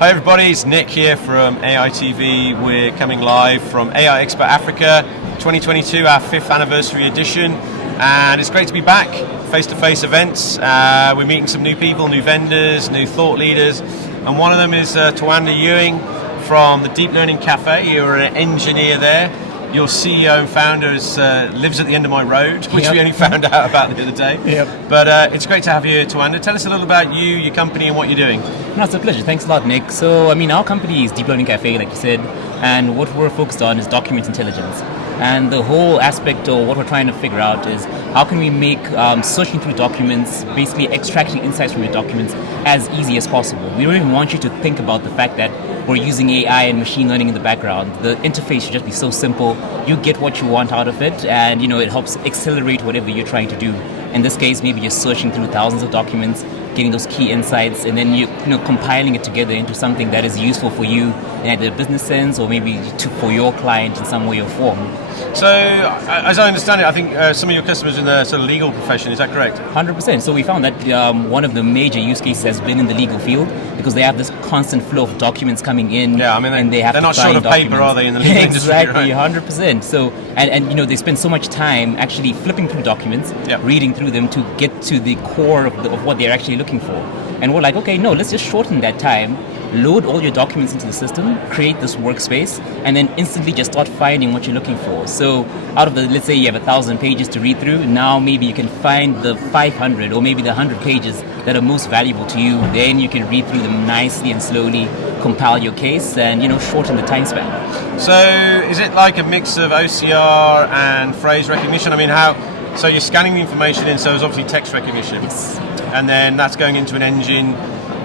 Hi everybody, it's Nick here from AI TV. We're coming live from AI Expo Africa 2022, our 5th anniversary edition, and it's great to be back, face-to-face events. We're meeting some new people, new vendors, new thought leaders, and one of them is Tawanda Ewing from the Deep Learning Café. You're an engineer there. Your CEO and founder lives at the end of my road, which we only found out about the other day. But it's great to have you here, Tawanda. Tell us a little about you, your company, and what you're doing. No, it's a pleasure. Thanks a lot, Nick. So, our company is Deep Learning Café, like you said, and what we're focused on is document intelligence. And the whole aspect of what we're trying to figure out is how can we make searching through documents, basically extracting insights from your documents, as easy as possible. We don't even want you to think about the fact that we're using AI and machine learning in the background. The interface should just be so simple. You get what you want out of it, and it helps accelerate whatever you're trying to do. In this case, maybe you're searching through thousands of documents, getting those key insights, and then you compiling it together into something that is useful for you in either a business sense or maybe for your client in some way or form. So, as I understand it, I think some of your customers are in the sort of legal profession, is that correct? 100%. So we found that one of the major use cases has been in the legal field because they have this constant flow of documents coming in. Yeah, I mean, and they're not short of paper, are they, in the legal industry? Exactly, 100%. So, and they spend so much time actually flipping through documents, reading through them to get to the core of what they're actually looking for. And we're like, okay, no, let's just shorten that time, load all your documents into the system, create this workspace, and then instantly just start finding what you're looking for. So out of let's say you have 1,000 pages to read through, now maybe you can find the 500 or maybe the 100 pages that are most valuable to you. Then you can read through them nicely and slowly, compile your case, and shorten the time span. So is it like a mix of OCR and phrase recognition? I mean, so you're scanning the information in, so there's obviously text recognition. Yes. And then that's going into an engine,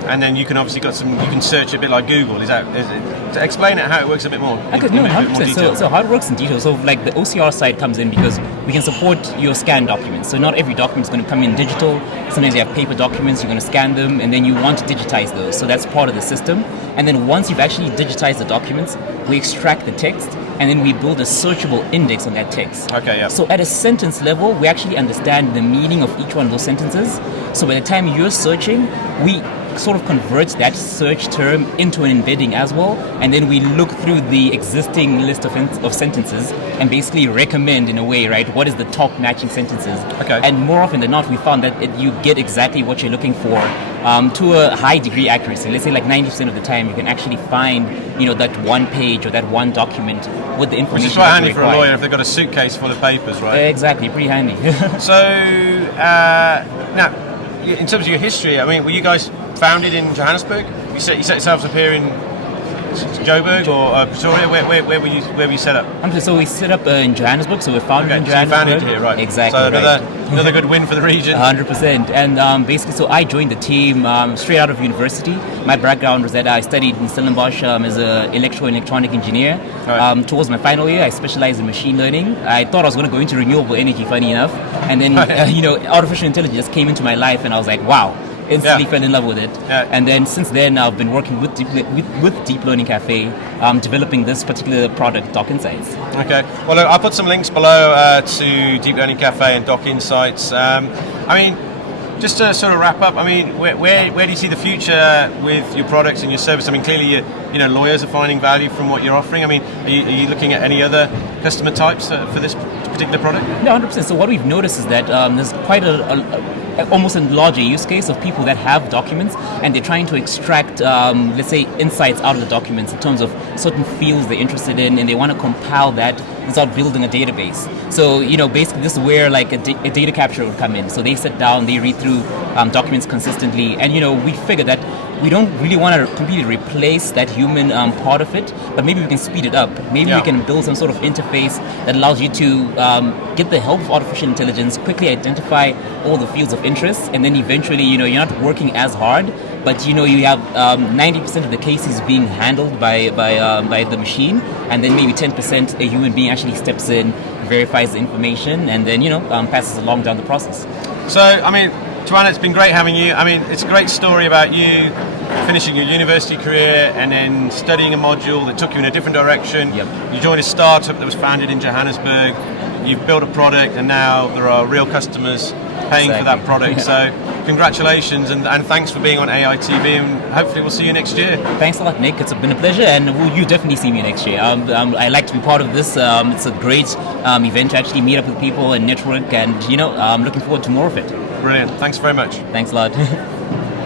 and then you can obviously you can search a bit like Google. To explain it how it works a bit more. Okay, no, 100%. So how it works in detail. So like the OCR side comes in because we can support your scanned documents. So not every document is going to come in digital. Sometimes you have paper documents, you're going to scan them, and then you want to digitize those. So that's part of the system. And then once you've actually digitized the documents, we extract the text, and then we build a searchable index on that text. Okay, yeah. So at a sentence level, we actually understand the meaning of each one of those sentences. So by the time you're searching, we sort of convert that search term into an embedding as well, and then we look through the existing list of sentences and basically recommend in a way, right, what is the top matching sentences. Okay. And more often than not, we found that you get exactly what you're looking for to a high degree accuracy. Let's say like 90% of the time you can actually find that one page or that one document with the information. Which is quite handy for a lawyer if they've got a suitcase full of papers, right? Exactly, pretty handy. So now, in terms of your history, I mean, were you guys founded in Johannesburg? You set yourselves up here in Joburg or Pretoria? Where were you set up? So we set up in Johannesburg. So we're founded in Johannesburg. So you founded here, right? Exactly. So another good win for the region. 100%. And basically, so I joined the team straight out of university. My background was that I studied in Stellenbosch as an electro and electronic engineer. Right. Towards my final year, I specialized in machine learning. I thought I was going to go into renewable energy, funny enough, and then artificial intelligence just came into my life, and I was like, wow. Instantly fell in love with it. And then since then I've been working with Deep Learning Café, developing this particular product, DocInsights. Okay, well look, I'll put some links below to Deep Learning Café and DocInsights. I mean, just to sort of wrap up, I mean, where do you see the future with your products and your service? I mean, clearly lawyers are finding value from what you're offering. I mean, are you looking at any other customer types for this particular product? No, 100%. So what we've noticed is that there's quite almost a larger use case of people that have documents and they're trying to extract, let's say, insights out of the documents in terms of certain fields they're interested in, and they want to compile that without building a database. So, basically this is where like a data capture would come in. So they sit down, they read through documents consistently, and we figure that we don't really want to completely replace that human part of it, but maybe we can speed it up. Maybe we can build some sort of interface that allows you to get the help of artificial intelligence, quickly identify all the fields of interest, and then eventually, you're not working as hard, but you have 90% of the cases being handled by the machine, and then maybe 10% a human being actually steps in, verifies the information, and then passes along down the process. So, I mean, Tawanda, it's been great having you. I mean, it's a great story about you finishing your university career and then studying a module that took you in a different direction. Yep. You joined a startup that was founded in Johannesburg. You've built a product, and now there are real customers paying for that product. So congratulations and thanks for being on AI TV, and hopefully we'll see you next year. Thanks a lot, Nick. It's been a pleasure, and you definitely see me next year. I like to be part of this. It's a great event to actually meet up with people and network, and I'm looking forward to more of it. Brilliant. Thanks very much. Thanks a lot.